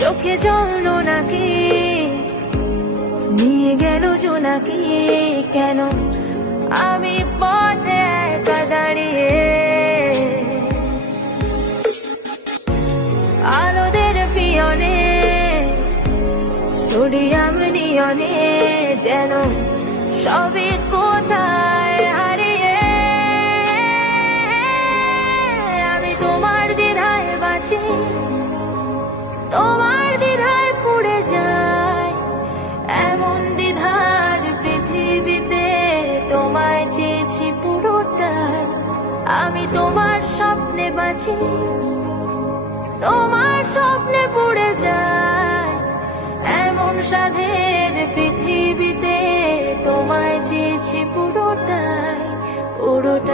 চোখে জল নাকি নিয়ে গেল জোনাকি, কেন আমি পথে একা দাঁড়িয়ে। আলোদের পিয়নে সোডিয়াম নিয়নে যেন সবই কোথায় হারিয়ে। আমি তোমার দ্বিধায় বাঁচি, তোমার দ্বিধায় পড়ে যায়, এমন দ্বিধার পৃথিবীতে তোমায় চেয়েছি পুরোটাই। আমি তোমার স্বপ্নে বাঁচি, তোমার স্বপ্নে পড়ে যায়, এমন সাধের পৃথিবীতে তোমায় চেয়েছি পুরোটাই পুরোটাই।